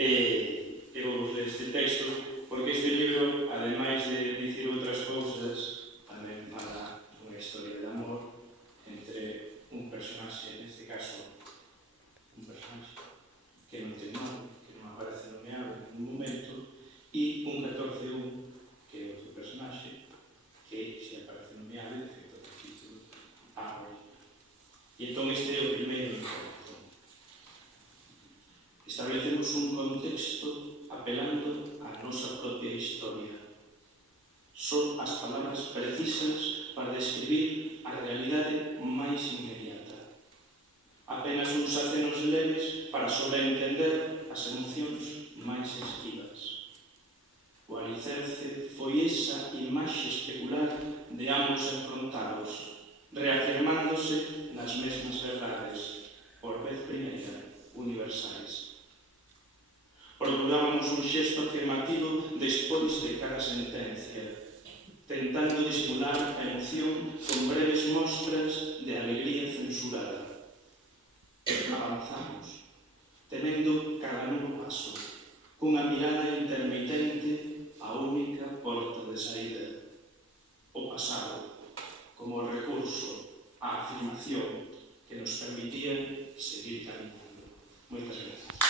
E vou ler este texto porque este libro, ademais de dicir outras cousas, tamén fala unha historia de amor entre un personaxe, neste caso, un personaxe que non ten nome, que non aparece nomeado en ningún momento, e un 14-1, que é outro personaxe, que se aparece nomeado, de feito, o título, Árbol. E entón este é o primeiro encontro. Establecemos un contexto apelando á nosa propia historia. Son as palabras precisas para describir a realidade máis inmediata. Apenas uns acenos leves para sobreentender as emocións máis esquivas. O alicerce foi esa imaxe especular de ambos enfrontados, reafirmándose nas mesmas verdades, por vez primeira, universais. Procurábamos un xesto afirmativo despois de cada sentencia, tentando disimular a emoción con breves mostras de alegría censurada. Avanzamos, temendo cada novo paso, cunha mirada intermitente a única porta de saída. O pasado, como recurso, a afirmación que nos permitía seguir caminando. Moitas grazas.